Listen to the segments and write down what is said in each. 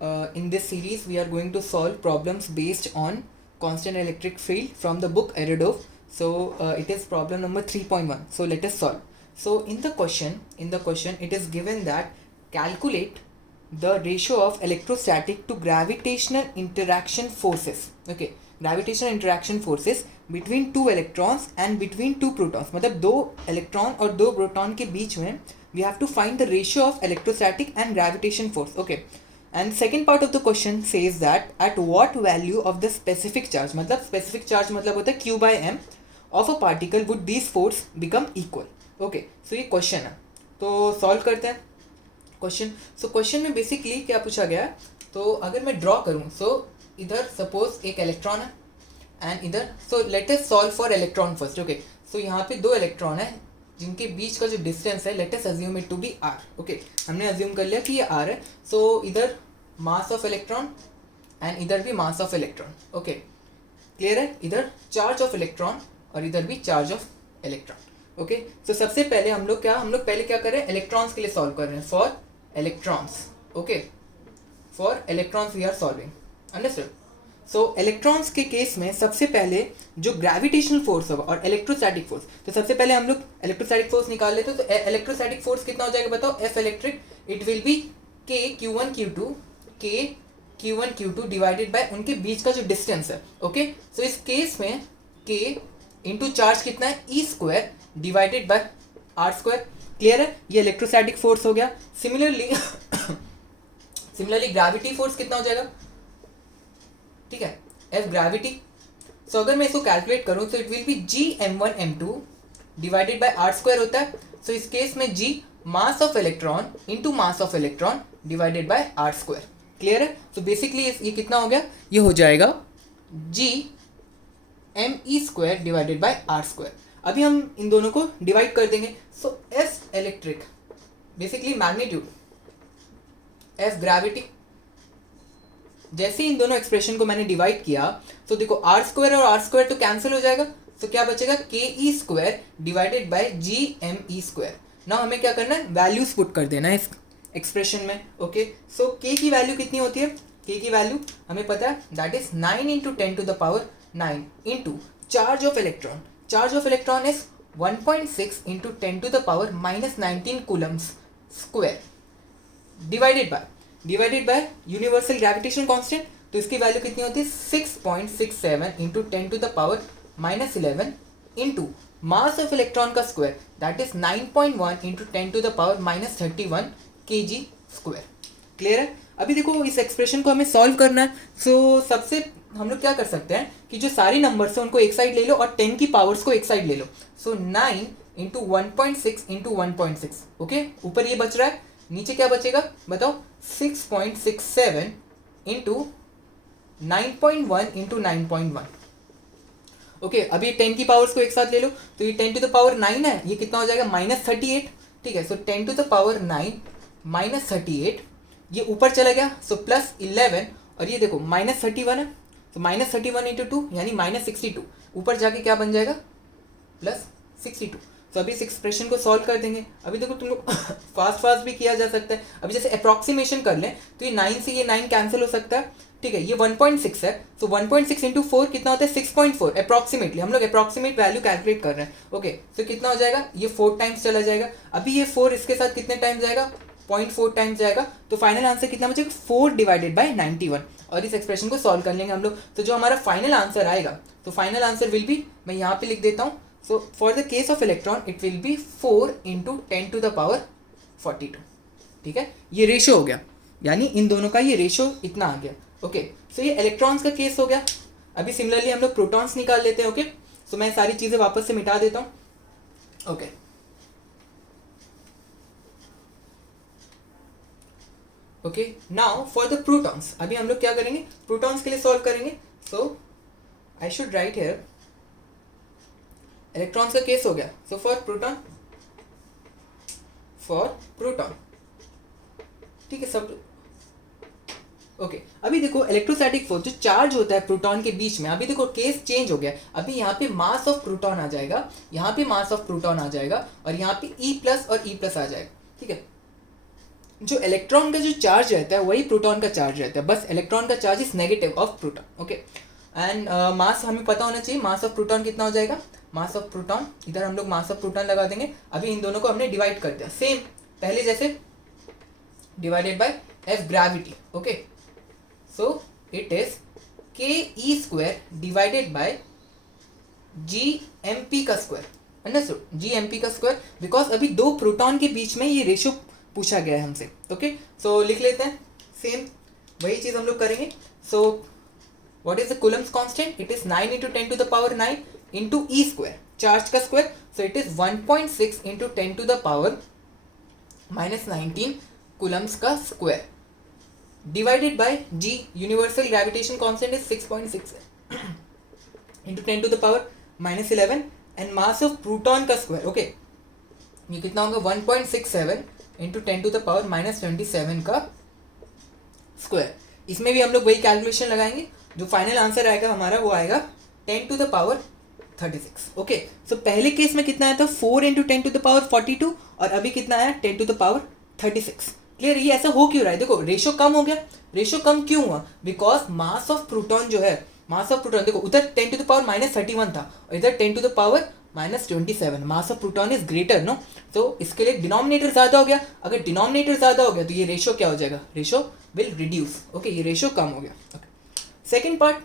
In this series, we are going to solve problems based on constant electric field from the book Erudov. So it is problem number 3.1. So let us solve. So in the question, it is given that calculate the ratio of electrostatic to gravitational interaction forces. Okay, gravitational interaction forces between two electrons and between two protons. मतलब दो electron और दो proton के बीच में we have to find the ratio of electrostatic and gravitation force. Okay, and second part of the question says that at what value of the specific charge, मतलब specific charge मतलब होता है q by m of a particle would these force become equal. Okay, so ये question है, तो solve करते हैं question. So question में बेसिकली क्या पूछा गया है, तो अगर मैं ड्रॉ करूँ, सो इधर सपोज एक इलेक्ट्रॉन है एंड इधर, so let us solve for electron first. Okay, so यहाँ पे दो इलेक्ट्रॉन है जिनके बीच का जो डिस्टेंस है, let us assume it to be R. Okay, हमने अज्यूम कर लिया कि ये आर है. सो इधर मास ऑफ इलेक्ट्रॉन एंड इधर भी मास ऑफ इलेक्ट्रॉन. ओके, क्लियर है. इधर चार्ज ऑफ इलेक्ट्रॉन और इधर भी चार्ज ऑफ इलेक्ट्रॉन. ओके, सो सबसे पहले हम लोग पहले क्या कर रहे हैं, इलेक्ट्रॉन्स के लिए सॉल्व कर रहे हैं. For electrons. Okay, for electrons we are solving. Understood? So electrons के केस में सबसे पहले जो ग्रेविटेशनल फोर्स होगा और इलेक्ट्रोस्टैटिक फोर्स, तो सबसे पहले हम लोग इलेक्ट्रोस्टैटिक फोर्स निकाल लेते हैं. तो इलेक्ट्रोस्टैटिक फोर्स कितना हो जाएगा बताओ. F electric it will be K Q one Q two divided by उनके बीच का जो डिस्टेंस है. ओके, सो इस केस में के इंटू चार्ज कितना है, E square divided by R square. Clear है, ये इलेक्ट्रोस्टैटिक फोर्स हो गया. सिमिलरली ग्रेविटी फोर्स कितना हो जाएगा, ठीक है, एफ ग्रेविटी. सो अगर मैं इसको कैलकुलेट करूं तो it will be G m1 m2 divided by R square होता है. सो इस केस में G mass of electron into mass of electron divided by R square. Clear है. सो बेसिकली ये कितना हो गया, ये हो जाएगा G M E square divided by R square. अभी हम इन दोनों को डिवाइड कर देंगे. So F electric basically magnitude, F gravity. जैसे ही इन दोनों एक्सप्रेशन को मैंने डिवाइड किया तो देखो आर स्क्वायर और आर स्क्वायर तो कैंसिल हो जाएगा. तो क्या बचेगा, K E square divided by G M E square. Now हमें क्या करना है, वैल्यूज पुट कर देना है इस एक्सप्रेशन में. ओके, सो के की वैल्यू कितनी होती है, के की वैल्यू हमें पता है, that is 9 into 10 to the power 9 into charge of electron. Charge of electron is 1.6 into 10 to the power minus 19 coulombs square divided by universal gravitational constant. तो इसकी वैल्यू कितनी होती है, 6.67 into 10 to the power minus 11 into mass of electron का square, that is 9.1 into 10 to the power minus 31 kg square. Clear है. अभी देखो इस एक्सप्रेशन को हमें सॉल्व करना है. सो सबसे हम लोग क्या कर सकते हैं कि जो सारी नंबर्स हैं उनको एक साइड ले लो और 10 की पावर्स को एक साइड ले लो. सो 9 इंटू 1.6 इंटू 1.6. ओके, ऊपर ये बच रहा है, नीचे क्या बचेगा बताओ, 6.67 इंटू 9.1 इंटू 9.1. ओके, अभी 10 की पावर्स को एक साथ ले लो, तो ये 10 टू द पावर 9 है, ये कितना हो जाएगा, -38. ठीक है, सो 10 टू द पावर 9 माइनस 38, ये ऊपर चला गया, सो प्लस 11, और ये देखो -31 है, तो -31 इंटू 2 यानी -62. ऊपर जाके क्या बन जाएगा, +62. तो अभी इस एक्सप्रेशन को सॉल्व कर देंगे. अभी देखो तुम लोग फास्ट भी किया जा सकता है. अभी जैसे अप्रॉक्सीमेशन कर लें तो ये 9 से ये 9 कैंसिल हो सकता है. ठीक है, ये 1.6 है, तो 1.6 इंटू 4 कितना होता है, 6.4. अप्रॉक्सीमेटली हम लोग अप्रॉक्सीमेट वैल्यू कैलकुलेट कर रहे हैं. ओके, तो कितना हो जाएगा, ये 4 टाइम्स चला जाएगा. अभी ये 4 इसके साथ कितने टाइम्स जाएगा, 0.4 टाइम्स जाएगा. तो फाइनल आंसर कितना बचेगा, 4 डिवाइडेड बाय 91. और इस एक्सप्रेशन को सॉल्व कर लेंगे हम लोग. तो जो हमारा फाइनल आंसर आएगा, तो फाइनल आंसर विल बी, मैं यहाँ पे लिख देता हूँ. So for the case of electron it will be 4 into 10 to the power 42. ठीक है, ये रेशो हो गया, यानी इन दोनों का ये रेशो इतना आ गया. ओके, सो ये इलेक्ट्रॉन्स का केस हो गया. अभी सिमिलरली हम लोग प्रोटॉन्स निकाल लेते हैं. ओके, सो मैं सारी चीज़ें वापस से मिटा देता हूँ. Okay, okay, now for the protons, अभी हम लोग क्या करेंगे, प्रोटॉन्स के लिए सॉल्व करेंगे. So I should write here, electrons का केस हो गया. सो फॉर प्रोटॉन, ठीक है सब. ओके, अभी देखो इलेक्ट्रोस्टैटिक फोर्स, जो चार्ज होता है प्रोटॉन के बीच में, अभी देखो केस चेंज हो गया. अभी यहाँ पे मास ऑफ प्रोटॉन आ जाएगा, यहाँ पे मास ऑफ प्रोटॉन आ जाएगा, और यहाँ पे ई प्लस और ई प्लस आ जाएगा. ठीक है, जो इलेक्ट्रॉन का जो चार्ज रहता है वही प्रोटॉन का चार्ज रहता है, बस इलेक्ट्रॉन का charge is negative of proton. Okay, and mass हमें पता होना चाहिए, मास ऑफ प्रोटॉन कितना हो जाएगा, मास ऑफ प्रोटॉन, इधर हम लोग मास ऑफ प्रोटॉन लगा देंगे। अभी इन दोनों को हमने डिवाइड कर दिया सेम पहले जैसे, divided by F gravity. Okay, so it is K E square divided by G M P का square, understood, G M P का स्क्वायर, बिकॉज अभी दो प्रोटॉन के बीच में ये रेशो पूछा गया है हमसे। ओके, सो लिख लेते हैं सेम वही चीज़ हम लोग करेंगे। So what is the coulombs constant, it is 9 into 10 to the power 9 into E square, charge का square, so it is 1.6 into 10 to the power -19 coulombs का square, divided by G, universal gravitation constant is 6.6 into 10 to the power -11 and mass of proton का square. Okay, ये कितना होगा 1.67 into 10 to the power -27 का square. इसमें भी हम लोग वही कैलकुलेशन लगाएंगे, जो फाइनल आंसर आएगा हमारा वो आएगा 10 टू द पावर 36। ओके, सो पहले केस में कितना आया था 4 इंटू 10 टू द पावर 42 और अभी कितना आया 10 टू द पावर 36। क्लियर, ये ऐसा हो क्यों रहा है, देखो रेशो कम हो गया, रेशो कम क्यों हुआ, बिकॉज मास ऑफ प्रोटॉन जो है, मास ऑफ प्रोटॉन देखो उधर 10 टू द पावर -31 था और इधर 10 to the power -27, mass of proton is greater no, तो इसके लिए डिनोमिनेटर ज़्यादा हो गया, अगर डिनोमिनेटर ज़्यादा हो गया तो ये रेशो क्या हो जाएगा, रेशो विल रिड्यूस। ओके, ये रेशो कम हो गया। ओके, सेकेंड पार्ट,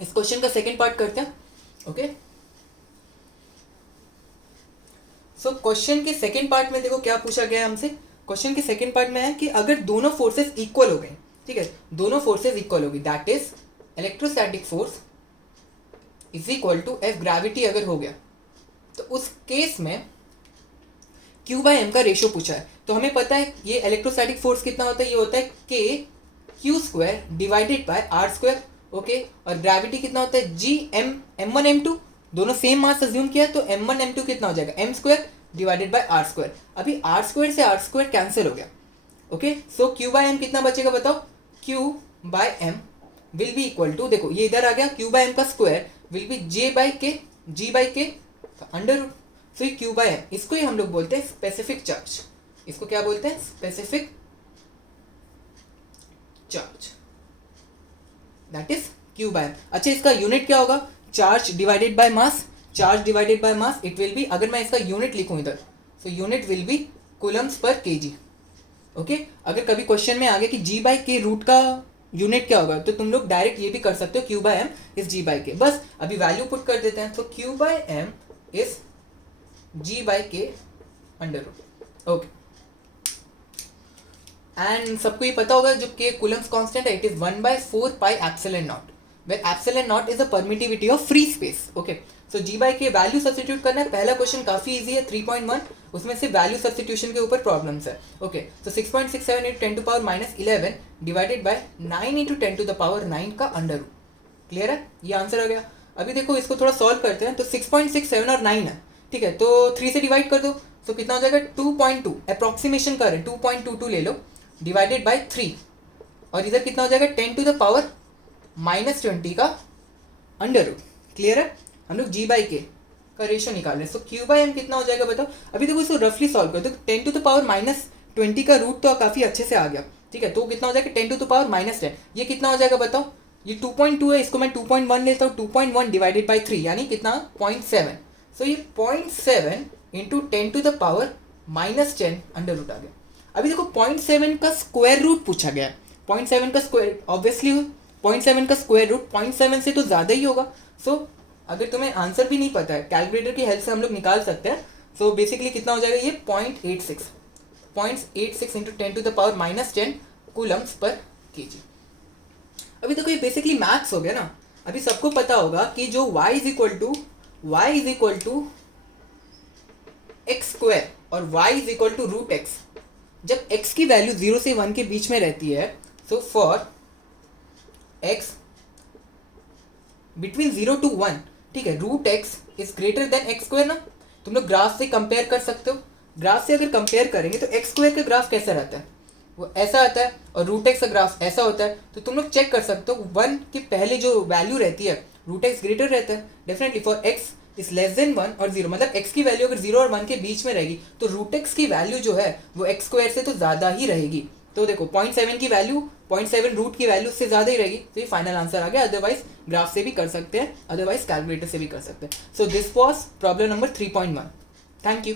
इस क्वेश्चन का सेकेंड पार्ट करते हैं। ओके, सो क्वेश्चन के सेकेंड पार्ट में देखो क्या पूछा गया है हमसे, क्वेश्चन के सेकेंड पार्ट में है कि अगर दोनों फोर्सेस इक्वल हो गए, ठीक है, दोनों फोर्सेस इक्वल हो गई, that is electrostatic force is equal to F gravity अगर हो गया, तो उस केस में Q बाय एम का रेशो पूछा है। तो हमें पता है ये इलेक्ट्रोस्टैटिक फोर्स कितना होता है, ये होता है के Q square divided by R square. Okay, और ग्रेविटी कितना होता है G M one M two, दोनों सेम मास अज्यूम किया तो एम वन एम टू कितना हो जाएगा M square divided by R square. अभी आर स्क्वायर से आर स्क्वायर कैंसिल हो गया। Okay, so Q by M कितना बचेगा बताओ, Q by M will be equal to, देखो ये इधर आ गया, Q बाय एम का square will be J by K, G by K under root, so ये Q बाय एम, इसको ही हम लोग बोलते हैं स्पेसिफिक चार्ज, इसको क्या बोलते हैं specific charge, that is Q by M. अच्छा, इसका यूनिट क्या होगा, charge divided by mass, charge divided by mass, it will be, अगर मैं इसका यूनिट लिखूं इधर, so unit will be coulombs per kg. Okay, अगर कभी क्वेश्चन में आ गया कि G बाय के रूट का यूनिट क्या होगा, तो तुम लोग डायरेक्ट ये भी कर सकते हो, Q by M is G by K, बस अभी वैल्यू पुट कर देते हैं, तो Q by M is G by K under root. Okay, and सबको ये पता होगा जो के कूलम्स कांस्टेंट है, it is 1/4 pi epsilon naught, where epsilon naught is the permittivity of free space. Okay, so G by K value substitute करना है, पहला क्वेश्चन काफी इजी है 3.1, उसमें से वैल्यू सब्स्टिट्यूशन के ऊपर प्रॉब्लम्स है। Okay, so 6.67 into 10 to power -11 divided by 9 into 10 to the power 9 का अंडर रूट। क्लियर है, ये आंसर आ गया। अभी देखो इसको थोड़ा सॉल्व करते हैं, तो 6.67 और 9 है, ठीक है, तो 3 से डिवाइड कर दो, तो कितना हो जाएगा 2.2, अप्रॉक्सीमेशन कर रहे 2.22 ले लो, डिवाइडेड बाय 3, और इधर कितना हो जाएगा 10 टू द पावर -20 का अंडर रूट। क्लियर है, हम लोग G बाई के का रेशो निकाल रहे हैं, सो Q बाई एम कितना हो जाएगा बताओ। अभी देखो इसको रफली सॉल्व कर दो, 10 टू द पावर -20 का रूट तो काफ़ी अच्छे से आ गया, ठीक है, तो कितना हो जाएगा 10 टू द पावर -10, ये कितना हो जाएगा बताओ, ये 2.2 है, इसको मैं 2.1 लेता हूँ, 2.1 डिवाइडेड बाई 3 यानी कितना 0.7, सो ये 0.7 into 10 to the power -10 under root आ गया। अभी देखो 0.7 का स्क्वायर रूट पूछा गया है, 0.7 का स्क्वायर ऑब्वियसली 0.7 का स्क्वायर रूट 0.7 से तो ज़्यादा ही होगा। सो अगर तुम्हें आंसर भी नहीं पता है, कैलकुलेटर की हेल्प से हम लोग निकाल सकते हैं। सो बेसिकली कितना हो जाएगा ये 0.86 into 10 to the power -10 coulombs per kg. अभी देखो ये बेसिकली मैथ्स हो गया ना। अभी सबको पता होगा कि जो y is equal to x square और y is equal to root x, जब x की वैल्यू 0 से 1 के बीच में रहती है, so for x between 0 to 1, ठीक है, root x is greater than x square ना। तुम लोग ग्राफ से कंपेयर कर सकते हो, ग्राफ से अगर कंपेयर करेंगे तो एक्स स्क्वायर का ग्राफ कैसा रहता है, वो ऐसा आता है, और रूट एक्स का ग्राफ ऐसा होता है। तो तुम लोग चेक कर सकते हो 1 के पहले जो वैल्यू रहती है रूट एक्स ग्रेटर रहता है definitely for x is less than 1 और 0, मतलब x की वैल्यू अगर 0 और 1 के बीच में रहेगी तो रूट x की वैल्यू जो है वो x स्क्वायर से तो ज़्यादा ही रहेगी। तो देखो 0.7 की वैल्यू 0.7 रूट की वैल्यू से ज़्यादा ही रहेगी, तो ये फाइनल आंसर आ गया। अदरवाइज ग्राफ से भी कर सकते हैं, अदरवाइज कैलकुलेटर से भी कर सकते हैं। So this was problem number 3.1। Thank you.